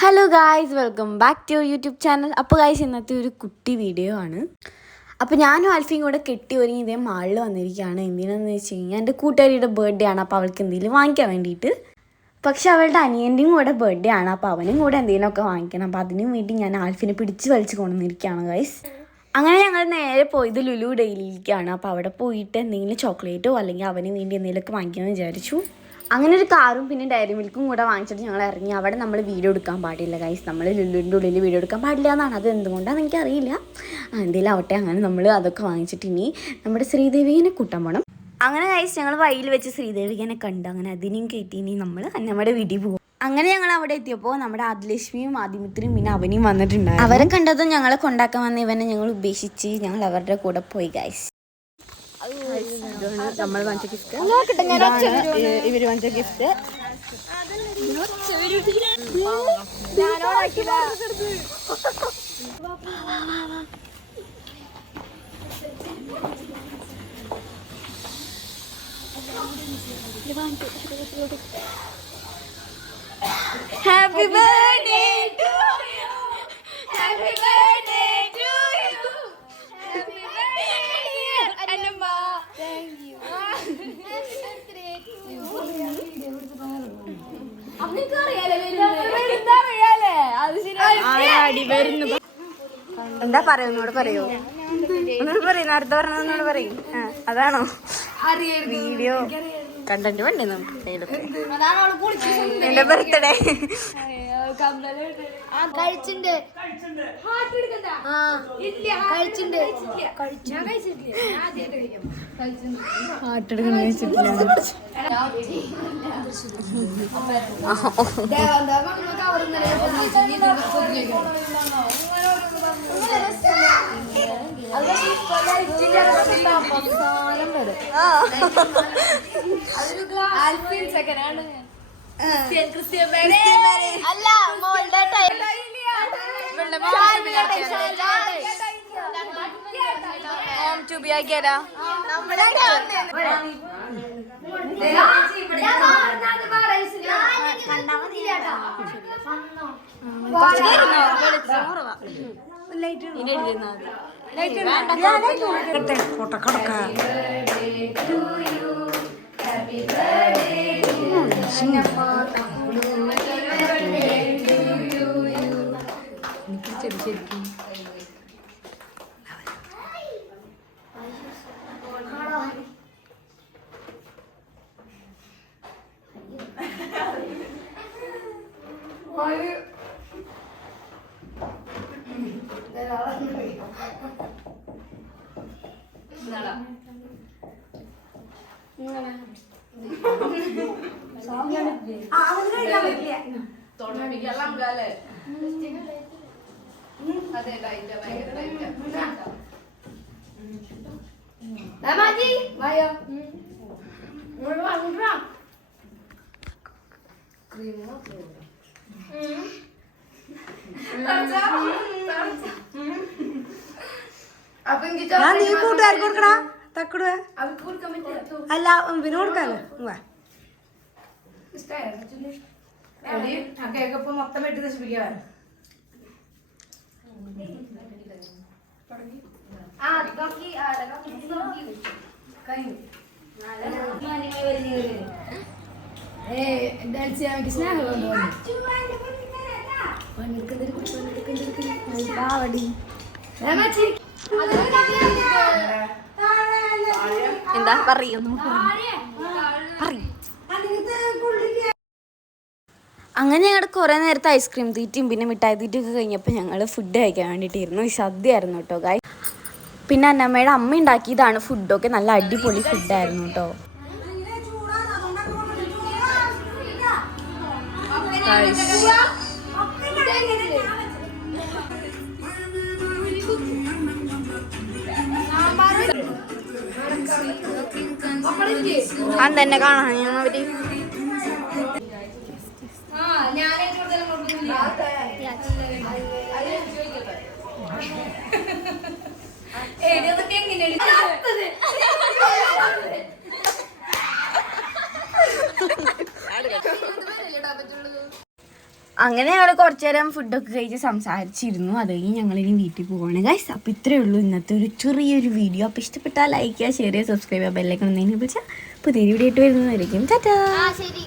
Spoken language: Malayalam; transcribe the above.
Hello guys, welcome back to your YouTube channel. അപ്പോൾ ഗായ്സ്, ഇന്നത്തെ ഒരു കുട്ടി വീഡിയോ ആണ്. അപ്പോൾ ഞാനും ആൽഫിയും കൂടെ കെട്ടി ഒരുങ്ങി ഇതേ മാളിൽ വന്നിരിക്കുകയാണ്. എന്തിനാണെന്ന് വെച്ച് കഴിഞ്ഞാൽ എൻ്റെ കൂട്ടുകാരിയുടെ ബർത്ത്ഡേ ആണ്. അപ്പോൾ അവൾക്ക് എന്തെങ്കിലും വാങ്ങിക്കാൻ വേണ്ടിയിട്ട്. പക്ഷെ അവളുടെ അനിയൻ്റെയും കൂടെ ബർത്ത്ഡേ ആണ്. അപ്പോൾ അവനും കൂടെ എന്തെങ്കിലുമൊക്കെ വാങ്ങിക്കണം. അപ്പോൾ അതിനും വേണ്ടി ഞാൻ ആൽഫിനെ പിടിച്ച് വലിച്ച് കൊണ്ടുവന്നിരിക്കുകയാണ് ഗായ്സ്. അങ്ങനെ ഞങ്ങൾ നേരെ പോയത് ലുലു ഡെയിലിയിലേക്കാണ്. അപ്പോൾ അവിടെ പോയിട്ട് എന്തെങ്കിലും ചോക്ലേറ്റോ അല്ലെങ്കിൽ അവന് വേണ്ടി എന്തെങ്കിലുമൊക്കെ വാങ്ങിക്കാമെന്ന് വിചാരിച്ചു. അങ്ങനെ ഒരു കാറും പിന്നെ ഡയറി മിൽക്കും കൂടെ വാങ്ങിച്ചിട്ട് ഞങ്ങൾ ഇറങ്ങി. അവിടെ നമ്മൾ വീഡിയോ എടുക്കാൻ പാടില്ല ഗൈസ്. നമ്മൾ ലുലുവിൻ്റെ ഉള്ളിൽ വീഡിയോ എടുക്കാൻ പാടില്ല എന്നാണ്. അത് എന്തുകൊണ്ടാണെന്ന് എനിക്കറിയില്ല. എന്തെങ്കിലും ആവട്ടെ. അങ്ങനെ നമ്മൾ അതൊക്കെ വാങ്ങിച്ചിട്ട് ഇനി നമ്മുടെ ശ്രീദേവിനെ കൂട്ടാൻ പോകണം. അങ്ങനെ ഗൈസ്, ഞങ്ങൾ വഴിയിൽ വെച്ച് ശ്രീദേവിനെ കണ്ട് അങ്ങനെ അതിനെയും കയറ്റി ഇനി നമ്മൾ നമ്മുടെ വീട്ടിൽ പോകും. അങ്ങനെ ഞങ്ങൾ അവിടെ എത്തിയപ്പോൾ നമ്മുടെ ആദിലക്ഷ്മിയും ആദിമിത്രിയും പിന്നെ അവനെയും വന്നിട്ടുണ്ടായിരുന്നു. അവരെ കണ്ടതും ഞങ്ങളെ കൊണ്ടാക്കാൻ വന്ന ഇവനെ ഞങ്ങൾ ഉപേക്ഷിച്ച് ഞങ്ങൾ അവരുടെ കൂടെ പോയി ഗൈസ്. നമ്മൾ വാങ്ങിച്ച ഗിഫ്റ്റ്, ഇവര് വാങ്ങിച്ച gift. Happy birthday to you, happy birthday to you, happy birthday Annamma. Thank you. എന്താ പറയുന്നോട് പറയോ? ഒന്നോട് പറയും, നേരത്തെ പറഞ്ഞോട് പറയും. അതാണോ വീഡിയോ കണ്ടന്റ് വേണ്ടേ നമുക്ക്? എന്റെ ബർത്ത്ഡേ ഹാട്ടെടുക്കുന്ന വെച്ചിട്ടില്ല. നീ കൂട്ടുകാർക്ക് കൊടുക്കണ തക്കടുവ അല്ല പിന്നെ കൊടുക്കാലോ. കേക്കപ്പം മൊത്തം വെട്ടി നശിപ്പിക്കാൻ എന്താ പറയൂ? അങ്ങനെ ഞങ്ങളുടെ കുറേ നേരത്തെ ഐസ്ക്രീം തീറ്റയും പിന്നെ മിഠായി തീറ്റയൊക്കെ കഴിഞ്ഞപ്പോൾ ഞങ്ങൾ ഫുഡ് കഴിക്കാൻ വേണ്ടിയിട്ടായിരുന്നു. ഈ സദ്യയായിരുന്നു കേട്ടോ ഗായ്. പിന്നെ അന്നമ്മയുടെ അമ്മ ഉണ്ടാക്കിയതാണ് ഫുഡൊക്കെ. നല്ല അടിപൊളി ഫുഡായിരുന്നു കേട്ടോ. അതെന്നെ കാണാൻ അവര് അങ്ങനെ ഞങ്ങൾ കുറച്ചു നേരം ഫുഡൊക്കെ കഴിച്ച് സംസാരിച്ചിരുന്നു. അത് കഴിഞ്ഞ് ഞങ്ങളിനി വീട്ടിൽ പോവാണ് ഗൈസ്. അപ്പോൾ ഇത്രയേ ഉള്ളൂ ഇന്നത്തെ ഒരു ചെറിയൊരു വീഡിയോ. അപ്പോൾ ഇഷ്ടപ്പെട്ടാൽ ലൈക്ക് ചെയ്യുക, ഷെയർ ചെയ്യുക, സബ്സ്ക്രൈബ് ചെയ്യുക, ബെല്ലൈക്കൺ ഒന്നതിനെ വിളിച്ചാൽ പുതിയൊരു വീഡിയോ ആയിട്ട് വരുന്നതായിരിക്കും. ടാറ്റാ. ശരി.